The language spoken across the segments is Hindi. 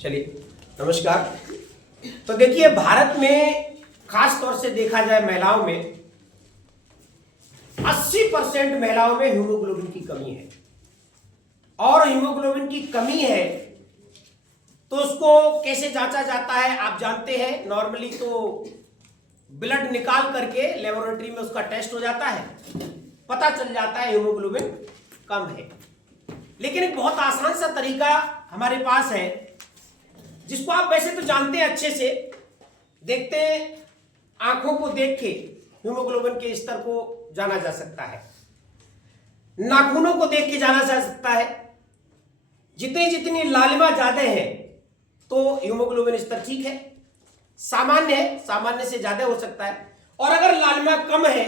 चलिए नमस्कार। तो देखिए, भारत में खास तौर से देखा जाए महिलाओं में 80% महिलाओं में हीमोग्लोबिन की कमी है। और हीमोग्लोबिन की कमी है तो उसको कैसे जांचा जाता है आप जानते हैं। नॉर्मली तो ब्लड निकाल करके लेबोरेटरी में उसका टेस्ट हो जाता है, पता चल जाता है हीमोग्लोबिन कम है। लेकिन एक बहुत आसान सा तरीका हमारे पास है जिसको आप वैसे तो जानते हैं, अच्छे से देखते हैं। आंखों को देख के हीमोग्लोबिन के स्तर को जाना जा सकता है, नाखूनों को देख के जाना जा सकता है। जितनी जितनी लालिमा ज्यादा है तो हीमोग्लोबिन स्तर ठीक है, सामान्य है, सामान्य से ज्यादा हो सकता है। और अगर लालिमा कम है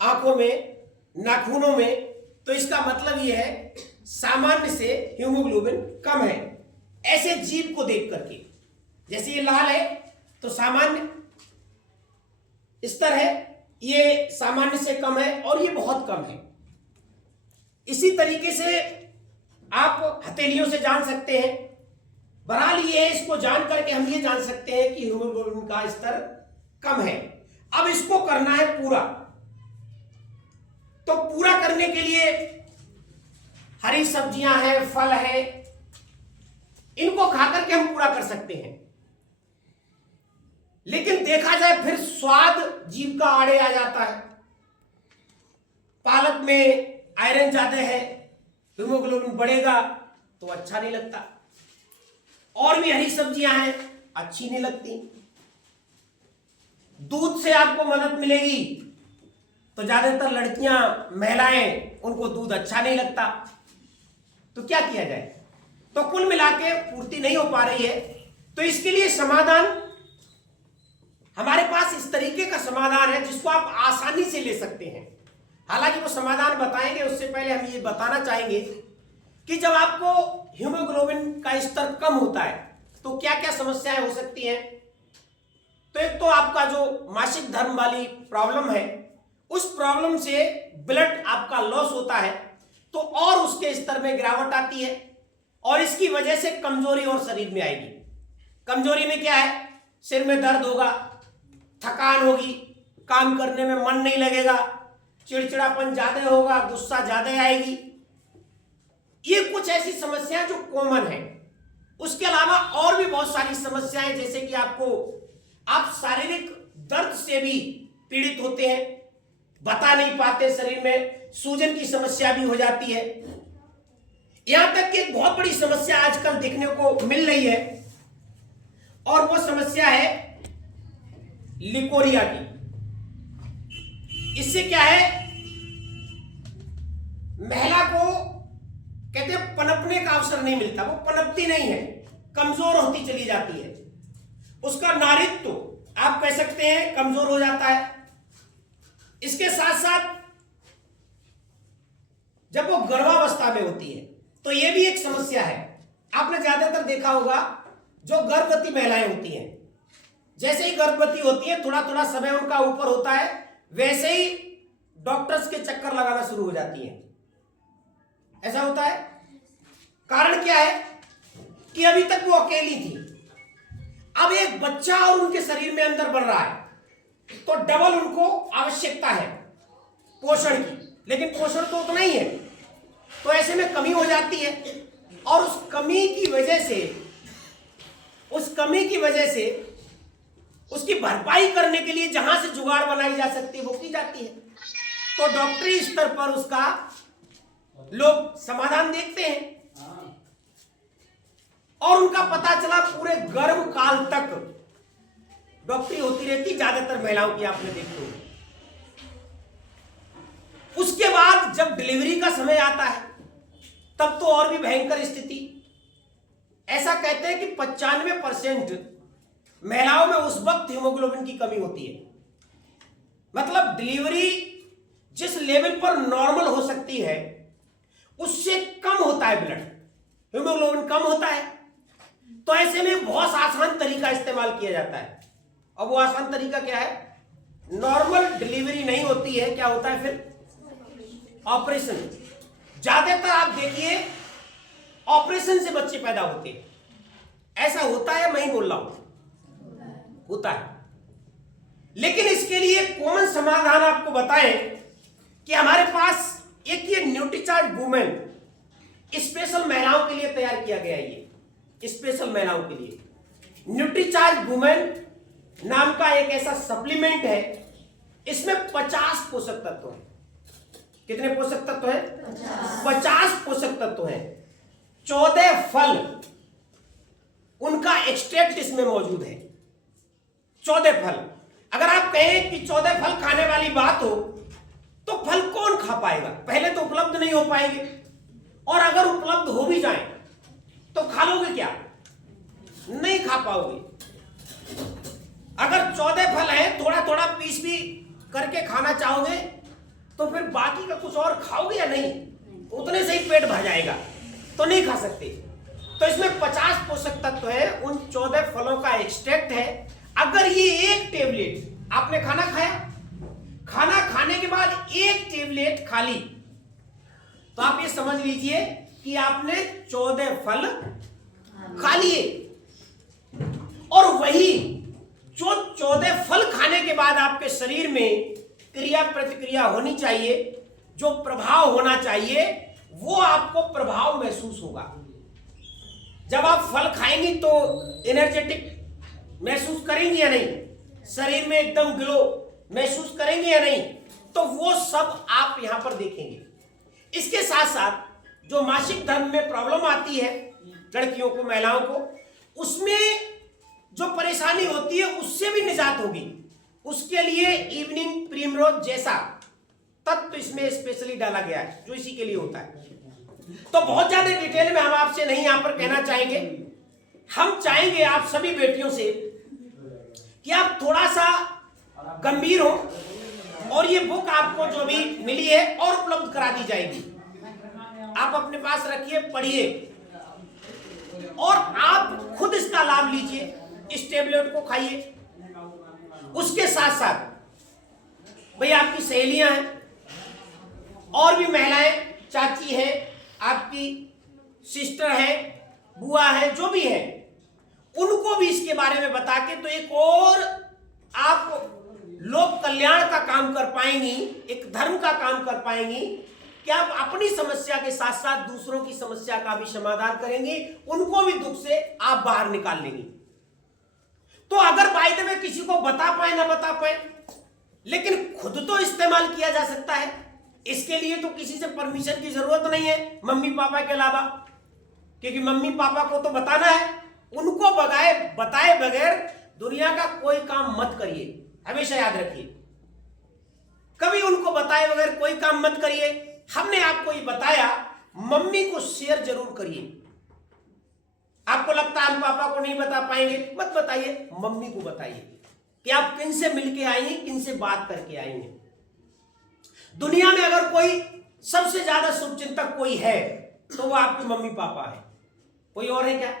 आंखों में, नाखूनों में, तो इसका मतलब यह है सामान्य से हीमोग्लोबिन कम है। ऐसे जीभ को देख करके, जैसे ये लाल है तो सामान्य स्तर है, ये सामान्य से कम है और ये बहुत कम है। इसी तरीके से आप हथेलियों से जान सकते हैं। बहरहाल ये है, इसको जान करके हम ये जान सकते हैं कि हीमोग्लोबिन का स्तर कम है। अब इसको करना है पूरा। तो पूरा करने के लिए हरी सब्जियां हैं, फल है, इनको खाकर के हम पूरा कर सकते हैं। लेकिन देखा जाए फिर स्वाद जीभ का आड़े आ जाता है। पालक में आयरन ज्यादा है, हीमोग्लोबिन बढ़ेगा तो अच्छा नहीं लगता। और भी हरी सब्जियां हैं, अच्छी नहीं लगती। दूध से आपको मदद मिलेगी तो ज्यादातर लड़कियां, महिलाएं, उनको दूध अच्छा नहीं लगता। तो क्या किया जाए? तो कुल मिलाके पूर्ति नहीं हो पा रही है। तो इसके लिए समाधान हमारे पास इस तरीके का समाधान है जिसको आप आसानी से ले सकते हैं। हालांकि वो समाधान बताएंगे उससे पहले हम ये बताना चाहेंगे कि जब आपको हीमोग्लोबिन का स्तर कम होता है तो क्या क्या समस्याएं हो सकती हैं। तो एक तो आपका जो मासिक धर्म वाली प्रॉब्लम है, उस प्रॉब्लम से ब्लड आपका लॉस होता है तो और उसके स्तर में गिरावट आती है और इसकी वजह से कमजोरी और शरीर में आएगी। कमजोरी में क्या है? सिर में दर्द होगा, थकान होगी, काम करने में मन नहीं लगेगा, चिड़चिड़ापन ज्यादा होगा, गुस्सा ज्यादा आएगी। ये कुछ ऐसी समस्याएं जो कॉमन है। उसके अलावा और भी बहुत सारी समस्याएं, जैसे कि आप शारीरिक दर्द से भी पीड़ित होते हैं, बता नहीं पाते, शरीर में सूजन की समस्या भी हो जाती है। यहां तक कि एक बहुत बड़ी समस्या आजकल देखने को मिल रही है और वो समस्या है लिकोरिया की। इससे क्या है, महिला को कहते हैं पनपने का अवसर नहीं मिलता, वो पनपती नहीं है, कमजोर होती चली जाती है। उसका नारीत्व आप कह सकते हैं कमजोर हो जाता है। इसके साथ साथ जब वो गर्भावस्था में होती है तो ये भी एक समस्या है। आपने ज्यादातर देखा होगा जो गर्भवती महिलाएं होती हैं, जैसे ही गर्भवती होती है थोड़ा थोड़ा समय उनका ऊपर होता है, वैसे ही डॉक्टर्स के चक्कर लगाना शुरू हो जाती हैं। ऐसा होता है। कारण क्या है कि अभी तक वो अकेली थी, अब एक बच्चा और उनके शरीर में अंदर बन रहा है तो डबल उनको आवश्यकता है पोषण की, लेकिन पोषण तो उतना ही है। तो ऐसे में कमी हो जाती है और उस कमी की वजह से उसकी भरपाई करने के लिए जहां से जुगाड़ बनाई जा सकती है वो की जाती है। तो डॉक्टरी स्तर पर उसका लोग समाधान देखते हैं और उनका पता चला पूरे गर्भ काल तक डॉक्टरी होती रहती, ज्यादातर महिलाओं की आपने देखी होगी। उसके बाद जब डिलीवरी का समय आता है तब तो और भी भयंकर स्थिति। ऐसा कहते हैं कि 95% महिलाओं में उस वक्त हीमोग्लोबिन की कमी होती है। मतलब डिलीवरी जिस लेवल पर नॉर्मल हो सकती है उससे कम होता है ब्लड, हीमोग्लोबिन कम होता है। तो ऐसे में बहुत आसान तरीका इस्तेमाल किया जाता है। अब वो आसान तरीका क्या है? नॉर्मल डिलीवरी नहीं होती है, क्या होता है फिर? ऑपरेशन। ज्यादातर आप देखिए ऑपरेशन से बच्चे पैदा होते हैं। ऐसा होता है, मैं ही बोल रहा हूं, होता है। लेकिन इसके लिए कॉमन समाधान आपको बताएं कि हमारे पास एक ये न्यूट्रीचार्ज वुमेन स्पेशल महिलाओं के लिए तैयार किया गया है। ये स्पेशल महिलाओं के लिए न्यूट्रीचार्ज वुमेन नाम का एक ऐसा सप्लीमेंट है। इसमें 50 पोषक तत्व हैं। कितने पोषक तत्व हैं? 50 पोषक तत्व हैं। 14 फल, उनका एक्सट्रैक्ट इसमें मौजूद है। 14 फल। अगर आप कहें कि 14 फल खाने वाली बात हो तो फल कौन खा पाएगा? पहले तो उपलब्ध नहीं हो पाएंगे, और अगर उपलब्ध हो भी जाए तो खा लोगे क्या? नहीं खा पाओगे। अगर 14 फल हैं, थोड़ा थोड़ा पीस भी करके खाना चाहोगे तो फिर बाकी का कुछ और खाओगे या नहीं? उतने से ही पेट भर जाएगा, तो नहीं खा सकते। तो इसमें 50 पोषक तत्व है, उन 14 फलों का एक्सट्रैक्ट है। अगर ये एक टेबलेट, आपने खाना खाया, खाना खाने के बाद एक टेबलेट खा ली, तो आप ये समझ लीजिए कि आपने 14 फल खा लिए। और वही जो 14 फल खाने के बाद आपके शरीर में क्रिया प्रतिक्रिया होनी चाहिए, जो प्रभाव होना चाहिए, वो आपको प्रभाव महसूस होगा। जब आप फल खाएंगी तो एनर्जेटिक महसूस करेंगी या नहीं? शरीर में एकदम ग्लो महसूस करेंगे या नहीं? तो वो सब आप यहां पर देखेंगे। इसके साथ साथ जो मासिक धर्म में प्रॉब्लम आती है लड़कियों को, महिलाओं को, उसमें जो परेशानी होती है उससे भी निजात होगी। उसके लिए इवनिंग प्रीमरोज जैसा तत्व इसमें स्पेशली डाला गया है, जो इसी के लिए होता है। तो बहुत ज्यादा डिटेल में हम आपसे नहीं यहां पर कहना चाहेंगे। हम चाहेंगे आप सभी बेटियों से कि आप थोड़ा सा गंभीर हो, और ये बुक आपको जो भी मिली है और उपलब्ध करा दी जाएगी। आप अपने पास रखिए, पढ़िए, और आप खुद इसका लाभ लीजिए, इस टेबलेट को खाइए। उसके साथ साथ भाई आपकी सहेलियां हैं, और भी महिलाएं, चाची हैं, आपकी सिस्टर है, बुआ है, जो भी है, उनको भी इसके बारे में बता के तो एक और आप लोक कल्याण का काम कर पाएंगी, एक धर्म का काम कर पाएंगी कि आप अपनी समस्या के साथ साथ दूसरों की समस्या का भी समाधान करेंगी, उनको भी दुख से आप बाहर निकाल लेंगी। तो अगर बाय द वे किसी को बता पाए ना बता पाए, लेकिन खुद तो इस्तेमाल किया जा सकता है। इसके लिए तो किसी से परमिशन की जरूरत नहीं है मम्मी पापा के अलावा, क्योंकि मम्मी पापा को तो बताना है। उनको बताए बगैर दुनिया का कोई काम मत करिए, हमेशा याद रखिए। कभी उनको बताए बगैर कोई काम मत करिए। हमने आपको ये बताया, मम्मी को शेयर जरूर करिए। आपको लगता है हम पापा को नहीं बता पाएंगे, मत बताइए, मम्मी को बताइए कि आप किन से मिलके आई हैं, किन से बात करके आई हैं। दुनिया में अगर कोई सबसे ज्यादा शुभचिंतक कोई है तो वो आपके मम्मी पापा है। कोई और है क्या?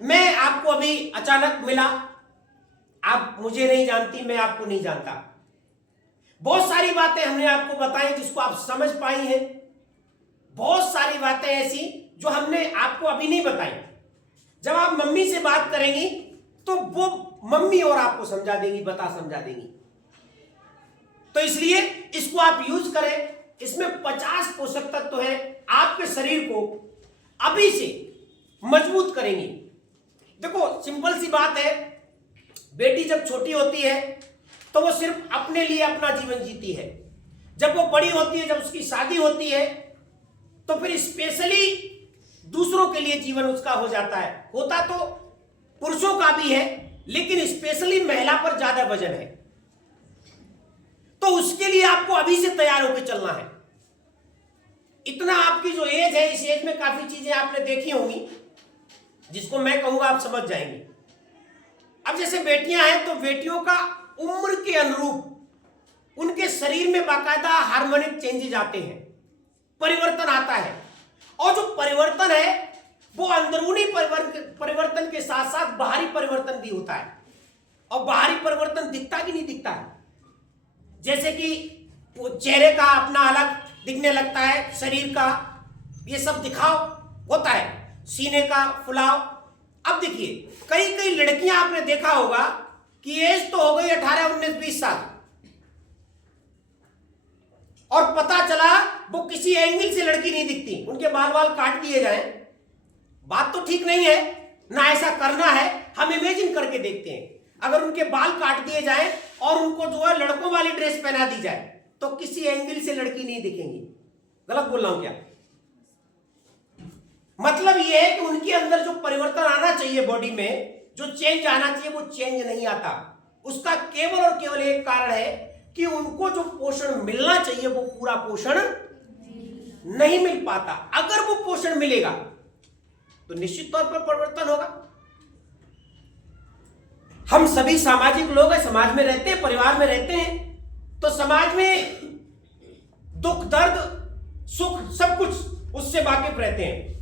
मैं आपको अभी अचानक मिला, आप मुझे नहीं जानती, मैं आपको नहीं जानता। बहुत सारी बातें हमने आपको बताई जिसको आप समझ पाई हैं। बहुत सारी बातें ऐसी जो हमने आपको अभी नहीं बताई। जब आप मम्मी से बात करेंगी तो वो मम्मी और आपको समझा देंगी, समझा देंगी। तो इसलिए इसको आप यूज करें। इसमें 50 पोषक तत्व है, आपके शरीर को अभी से मजबूत करेंगी। देखो सिंपल सी बात है, बेटी जब छोटी होती है तो वो सिर्फ अपने लिए अपना जीवन जीती है। जब वो बड़ी होती है, जब उसकी शादी होती है, तो फिर स्पेशली दूसरों के लिए जीवन उसका हो जाता है। होता तो पुरुषों का भी है, लेकिन स्पेशली महिला पर ज्यादा वजन है। तो उसके लिए आपको अभी से तैयार होकर चलना है। इतना आपकी जो एज है, इस एज में काफी चीजें आपने देखी होंगी जिसको मैं कहूंगा आप समझ जाएंगे। अब जैसे बेटियां हैं तो बेटियों का उम्र के अनुरूप उनके शरीर में बाकायदा हार्मोनिक चेंजेज आते हैं, परिवर्तन आता है। और जो परिवर्तन है वो अंदरूनी परिवर्तन के साथ साथ बाहरी परिवर्तन भी होता है। और बाहरी परिवर्तन दिखता कि नहीं दिखता है? जैसे कि वो चेहरे का अपना अलग दिखने लगता है, शरीर का ये सब दिखाव होता है, सीने का फुलाव। अब आप देखिए कई कई लड़कियां आपने देखा होगा कि एज तो हो गई 18, 19, 20 साल, और पता चला वो किसी एंगल से लड़की नहीं दिखती, उनके बाल बाल काट दिए जाए, बात तो ठीक नहीं है ना, ऐसा करना है। हम इमेजिन करके देखते हैं, अगर उनके बाल काट दिए जाए और उनको जो है लड़कों वाली ड्रेस पहना दी जाए तो किसी एंगल से लड़की नहीं दिखेंगी। गलत बोल रहा हूं क्या? मतलब यह है कि उनके अंदर जो परिवर्तन आना चाहिए, बॉडी में जो चेंज आना चाहिए, वो चेंज नहीं आता। उसका केवल और केवल एक कारण है कि उनको जो पोषण मिलना चाहिए वो पूरा पोषण नहीं मिल पाता। अगर वो पोषण मिलेगा तो निश्चित तौर पर परिवर्तन होगा। हम सभी सामाजिक लोग हैं, समाज में रहते हैं, परिवार में रहते हैं, तो समाज में दुख दर्द सुख सब कुछ उससे वाकिफ रहते हैं।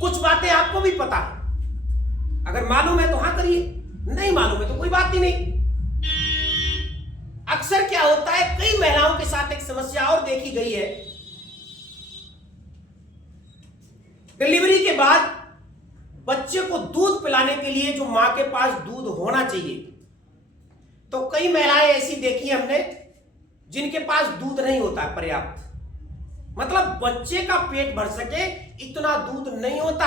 कुछ बातें आपको भी पता है, अगर मालूम है तो हाँ करिए, नहीं मालूम है तो कोई बात ही नहीं। अक्सर क्या होता है, कई महिलाओं के साथ एक समस्या और देखी गई है, डिलीवरी के बाद बच्चे को दूध पिलाने के लिए जो मां के पास दूध होना चाहिए, तो कई महिलाएं ऐसी देखी हमने जिनके पास दूध नहीं होता है पर्याप्त, मतलब बच्चे का पेट भर सके इतना दूध नहीं होता।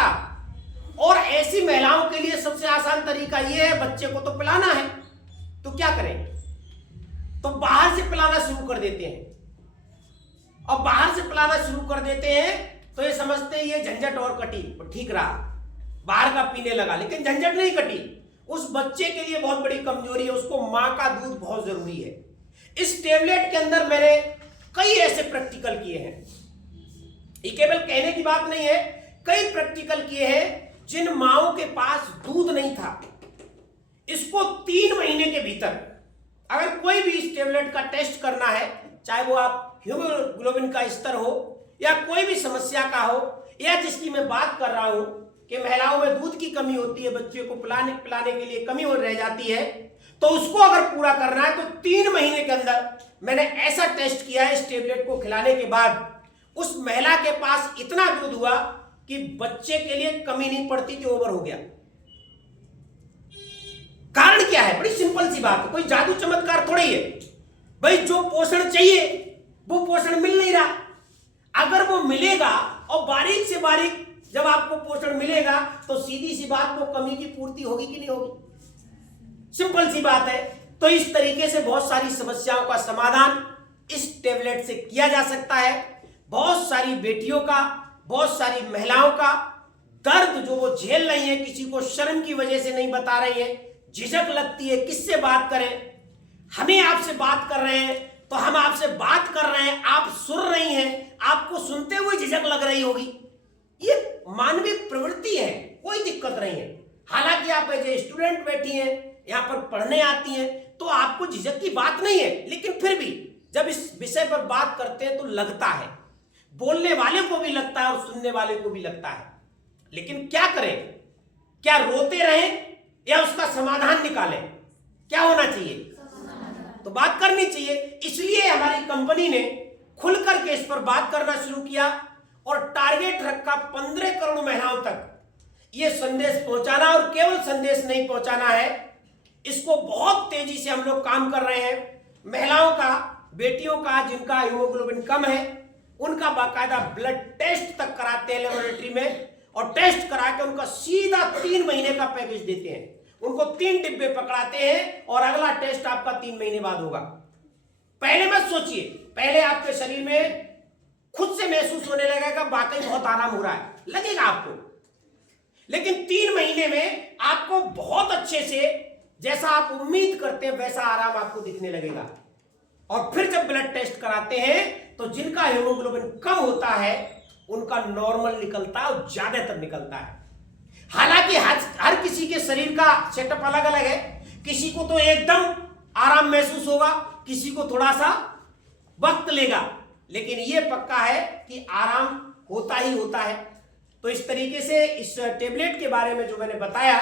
और ऐसी महिलाओं के लिए सबसे आसान तरीका यह है, बच्चे को तो पिलाना है, तो क्या करें, तो बाहर से पिलाना शुरू कर देते हैं। और बाहर से पिलाना शुरू कर देते हैं तो ये समझते हैं ये झंझट और कटी, तो ठीक रहा, बाहर का पीने लगा, लेकिन झंझट नहीं कटी। उस बच्चे के लिए बहुत बड़ी कमजोरी है, उसको मां का दूध बहुत जरूरी है। इस टेबलेट के अंदर मैंने कई ऐसे प्रैक्टिकल किए हैं, ये केवल कहने की बात नहीं है, कई प्रैक्टिकल किए हैं जिन माओं के पास दूध नहीं था। इसको 3 महीने के भीतर अगर कोई भी इस टेबलेट का टेस्ट करना है, चाहे वो आप हीमोग्लोबिन का स्तर हो या कोई भी समस्या का हो, या जिसकी मैं बात कर रहा हूं कि महिलाओं में दूध की कमी होती है, बच्चे को पिलाने के लिए कमी हो रह जाती है, तो उसको अगर पूरा करना है तो 3 महीने के अंदर मैंने ऐसा टेस्ट किया है। इस टेबलेट को खिलाने के बाद उस महिला के पास इतना दूध हुआ कि बच्चे के लिए कमी नहीं पड़ती थी, ओवर हो गया। कारण क्या है? बड़ी सिंपल सी बात है, कोई जादू चमत्कार थोड़ी है भाई। जो पोषण चाहिए वो पोषण मिल नहीं रहा, अगर वो मिलेगा और बारीक से बारीक जब आपको पोषण मिलेगा तो सीधी सी बात, वो कमी की पूर्ति होगी कि नहीं होगी? सिंपल सी बात है। तो इस तरीके से बहुत सारी समस्याओं का समाधान इस टेबलेट से किया जा सकता है। बहुत सारी बेटियों का, बहुत सारी महिलाओं का दर्द जो वो झेल रही है, किसी को शर्म की वजह से नहीं बता रही है, झिझक लगती है किससे बात करें। हमें आपसे बात कर रहे हैं तो हम आपसे बात कर रहे हैं, आप सुन रही हैं, आपको सुनते हुए झिझक लग रही होगी, ये मानवीय प्रवृत्ति है, कोई दिक्कत नहीं है। हालांकि आप एज ए स्टूडेंट बैठी हैं, यहां पर पढ़ने आती हैं, तो आपको झिझक की बात नहीं है, लेकिन फिर भी जब इस विषय पर बात करते हैं तो लगता है, बोलने वाले को भी लगता है और सुनने वाले को भी लगता है। लेकिन क्या करें? क्या रोते रहें या उसका समाधान निकालें? क्या होना चाहिए? तो बात करनी चाहिए। इसलिए हमारी कंपनी ने खुलकर के इस पर बात करना शुरू किया और टारगेट रखा 15 करोड़ महिलाओं तक यह संदेश पहुंचाना। और केवल संदेश नहीं पहुंचाना है, इसको बहुत तेजी से हम लोग काम कर रहे हैं। महिलाओं का, बेटियों का जिनका हीमोग्लोबिन कम है, उनका बाकायदा ब्लड टेस्ट तक कराते हैं लेबोरेटरी में, और टेस्ट करा के उनका सीधा 3 महीने का पैकेज देते हैं। उनको 3 डिब्बे पकड़ाते हैं और अगला टेस्ट आपका 3 महीने बाद होगा। पहले मत सोचिए, पहले आपके शरीर में खुद से महसूस होने लगेगा वाकई बहुत आराम हो रहा है, लगेगा आपको, लेकिन 3 महीने में आपको बहुत अच्छे से, जैसा आप उम्मीद करते हैं वैसा आराम आपको दिखने लगेगा। और फिर जब ब्लड टेस्ट कराते हैं तो जिनका हीमोग्लोबिन कम होता है उनका नॉर्मल निकलता है और ज्यादातर निकलता है। हालांकि हर किसी के शरीर का सेटअप अलग अलग है, किसी को तो एकदम आराम महसूस होगा, किसी को थोड़ा सा वक्त लेगा, लेकिन यह पक्का है कि आराम होता ही होता है। तो इस तरीके से इस टेबलेट के बारे में जो मैंने बताया,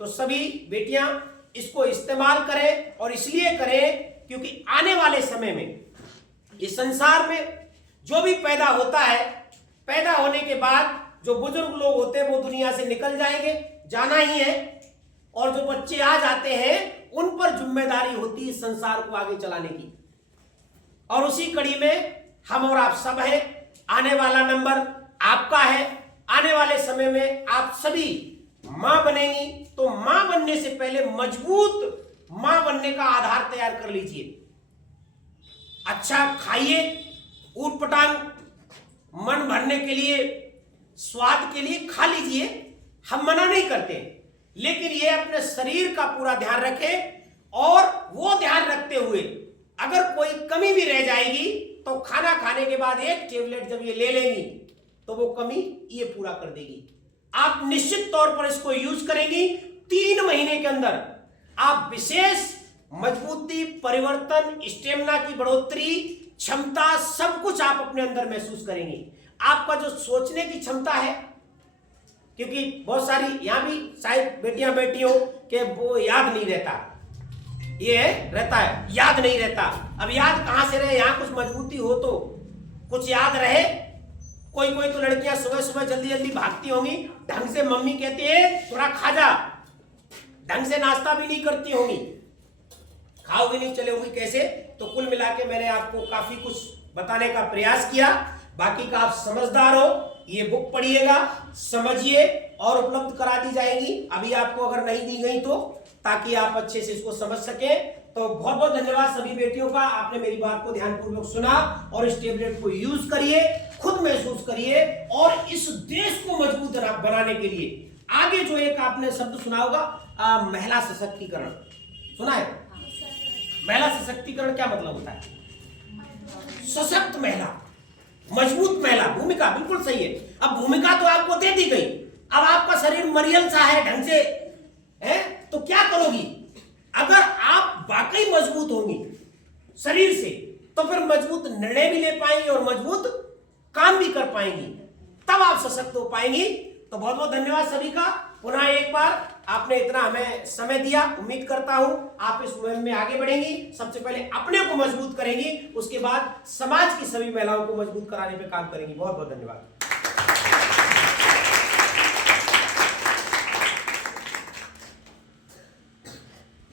तो सभी बेटियां इसको इस्तेमाल करें, और इसलिए करें क्योंकि आने वाले समय में इस संसार में जो भी पैदा होता है, पैदा होने के बाद जो बुजुर्ग लोग होते हैं वो दुनिया से निकल जाएंगे, जाना ही है, और जो बच्चे आ जाते हैं उन पर जिम्मेदारी होती है संसार को आगे चलाने की। और उसी कड़ी में हम और आप सब हैं। आने वाला नंबर आपका है। आने वाले समय में आप सभी मां बनेंगी, तो मां बनने से पहले मजबूत मां बनने का आधार तैयार कर लीजिए। अच्छा खाइए, ऊट पटांग मन भरने के लिए, स्वाद के लिए खा लीजिए, हम मना नहीं करते, लेकिन ये अपने शरीर का पूरा ध्यान रखें। और वो ध्यान रखते हुए अगर कोई कमी भी रह जाएगी तो खाना खाने के बाद एक टेबलेट जब ये ले लेंगी तो वो कमी ये पूरा कर देगी। आप निश्चित तौर पर इसको यूज करेंगी, 3 महीने के अंदर आप विशेष मजबूती, परिवर्तन, स्टेमिना की बढ़ोतरी, क्षमता, सब कुछ आप अपने अंदर महसूस करेंगे। आपका जो सोचने की क्षमता है, क्योंकि बहुत सारी यहां भी शायद बेटियां बैठी हो कि वो याद नहीं रहता, ये रहता है, याद नहीं रहता। अब याद कहां से रहे? यहां कुछ मजबूती हो तो कुछ याद रहे। कोई कोई तो लड़कियां सुबह सुबह जल्दी जल्दी भागती होंगी, ढंग से मम्मी कहती है थोड़ा खा जा, ढंग से नाश्ता भी नहीं करती होंगी, खाओगे नहीं चलोगी कैसे? तो कुल मिला के मैंने आपको काफी कुछ बताने का प्रयास किया। बाकी का आप समझदार हो, ये बुक पढ़िएगा, समझिए, और उपलब्ध करा दी जाएगी अभी आपको अगर नहीं दी गई तो, ताकि आप अच्छे से इसको समझ सकें। तो बहुत बहुत धन्यवाद सभी बेटियों का, आपने मेरी बात को ध्यानपूर्वक सुना और इस टेबलेट को यूज करिए, खुद महसूस करिए, और इस देश को मजबूत बनाने के लिए आगे जो एक आपने शब्द सुना होगा, महिला सशक्तिकरण, सुना है? महिला सशक्तिकरण क्या मतलब होता है? सशक्त महिला, मजबूत महिला, भूमिका बिल्कुल सही है। अब भूमिका तो आपको दे दी गई, अब आपका शरीर मरियल सा है, ढंग से है, तो क्या करोगी? अगर आप वाकई मजबूत होंगी शरीर से, तो फिर मजबूत निर्णय भी ले पाएंगी और मजबूत काम भी कर पाएंगी, तब आप सशक्त हो पाएंगी। तो बहुत बहुत धन्यवाद सभी का। पुनः एक बार आपने इतना हमें समय दिया, उम्मीद करता हूं आप इस मुहिम में आगे बढ़ेंगी। सबसे पहले अपने को मजबूत करेंगी, उसके बाद समाज की सभी महिलाओं को मजबूत कराने पे काम करेंगी। बहुत बहुत धन्यवाद।